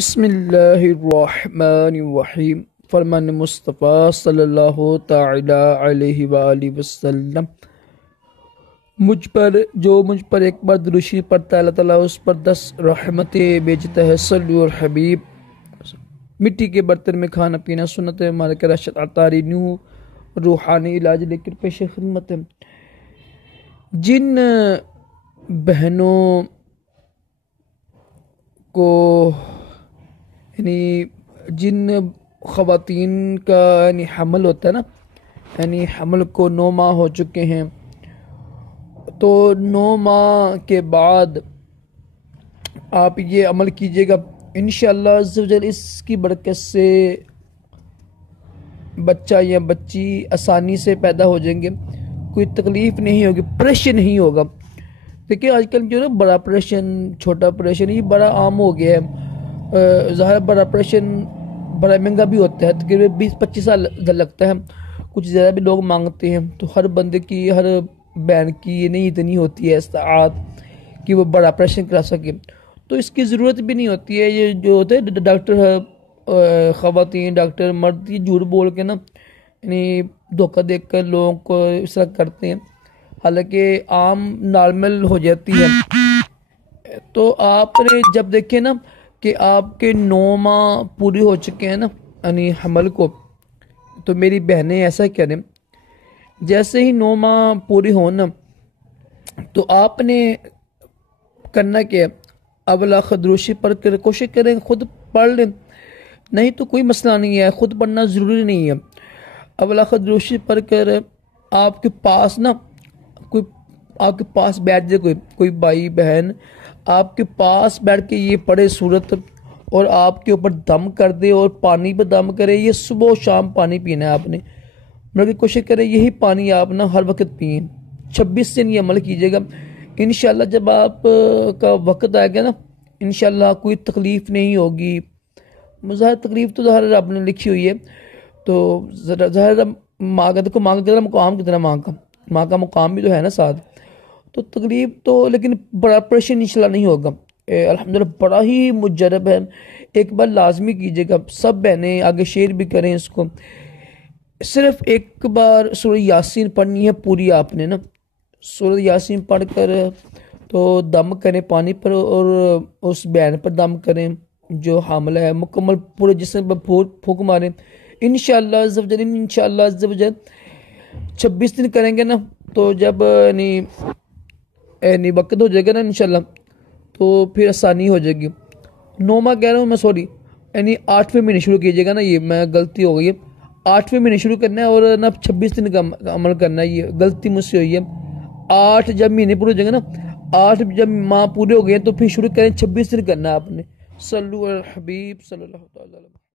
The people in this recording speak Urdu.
بسم اللہ الرحمن الرحیم۔ فرمان مصطفیٰ صلی اللہ تعالی علیہ وآلہ وسلم، مجھ پر ایک بار درود پڑھتا ہے اللہ تعالیٰ اس پر 10 رحمتیں بھیجتا ہے۔ صلو الحبیب۔ مٹی کے برتن میں کھانا پینا سنت ہے، مالک رشد عطاری نیو روحانی علاج لے کر پیش خدمت ہے۔ جن بہنوں کو یعنی جن خواتین کا حمل ہوتا ہے نا، یعنی حمل کو 9 ماہ ہو چکے ہیں، تو 9 ماہ کے بعد آپ یہ عمل کیجئے گا، انشاءاللہ عز و جل اس کی برکت سے بچہ یا بچی آسانی سے پیدا ہو جائیں گے، کوئی تکلیف نہیں ہوگی، پریشر نہیں ہوگا۔ دیکھیں آج کل جو نا بڑا آپریشن چھوٹا آپریشن یہ بڑا عام ہو گیا ہے۔ ظاہر بڑا آپریشن بڑا مہنگا بھی ہوتا ہے، تقریباً 20-25 سال لگتا ہے، کچھ زیادہ بھی لوگ مانگتے ہیں، تو ہر بندے کی ہر بہن کی یہ نہیں اتنی ہوتی ہے استطاعت کہ وہ بڑا آپریشن کرا سکے، تو اس کی ضرورت بھی نہیں ہوتی ہے۔ یہ جو ہوتے ہیں ڈاکٹر خواتین ڈاکٹر مرد، یہ جھوٹ بول کے نا یعنی دھوکہ دے کر لوگوں کو اس طرح کرتے ہیں، حالانکہ عام نارمل ہو جاتی ہے۔ تو آپ نے جب دیکھیں نا کہ آپ کے 9 ماہ پوری ہو چکے ہیں نا یعنی حمل کو، تو میری بہنیں ایسا کریں، جیسے ہی 9 ماہ پوری ہوں نا تو آپ نے کرنا کیا، اولا خدروشی پڑھ کر کوشش کریں، خود پڑھ لیں، نہیں تو کوئی مسئلہ نہیں ہے، خود پڑھنا ضروری نہیں ہے۔ اولا خدروشی پڑھ کر آپ کے پاس نا کوئی آپ کے پاس بیٹھ جائے، کوئی بھائی بہن آپ کے پاس بیٹھ کے یہ پڑھے سورت، اور آپ کے اوپر دم کر دے اور پانی پہ دم کرے۔ یہ صبح و شام پانی پینا ہے آپ نے، مگر کوشش کریں یہی پانی آپ نا ہر وقت پئیں۔ 26 دن یہ عمل کیجیے گا، انشاءاللہ جب آپ کا وقت آئے گا نا انشاءاللہ کوئی تکلیف نہیں ہوگی۔ ظاہر تکلیف تو ظاہر رب نے لکھی ہوئی ہے، تو ظاہر ماں کا مقام کتنا، ماں کا مقام بھی تو ہے نا ساتھ، تو تکلیف تو لیکن بڑا آپریشن انشاءاللہ نہیں ہوگا، الحمدللہ بڑا ہی مجرب ہے۔ ایک بار لازمی کیجئے گا، سب بہنیں آگے شیئر بھی کریں اس کو۔ صرف ایک بار سورہ یاسین پڑھنی ہے پوری آپ نے نا، سورہ یاسین پڑھ کر تو دم کریں پانی پر، اور اس بہن پر دم کریں جو حاملہ ہے، مکمل پورے جسم پر پھونک ماریں، انشاءاللہ عز و جل 26 دن کریں گے نا، تو جب یعنی وقت ہو جائے گا نا انشاءاللہ تو پھر آسانی ہو جائے گی۔ 9 ماہ کہہ رہا ہوں میں، سوری یعنی 8ویں مہینے شروع کیجئے گا نا، یہ میں غلطی ہو گئی ہے، 8ویں مہینے شروع کرنا ہے اور نا 26 دن کا عمل کرنا ہے، یہ غلطی مجھ سے ہوئی ہے۔ 8 جب مہینے پورے ہو جائیں گے نا، 8 جب ماہ پورے ہو گئے تو پھر شروع کریں، 26 دن کرنا ہے آپ نے۔ صلو علی الحبیب صلی اللہ تعالی علیہ وسلم۔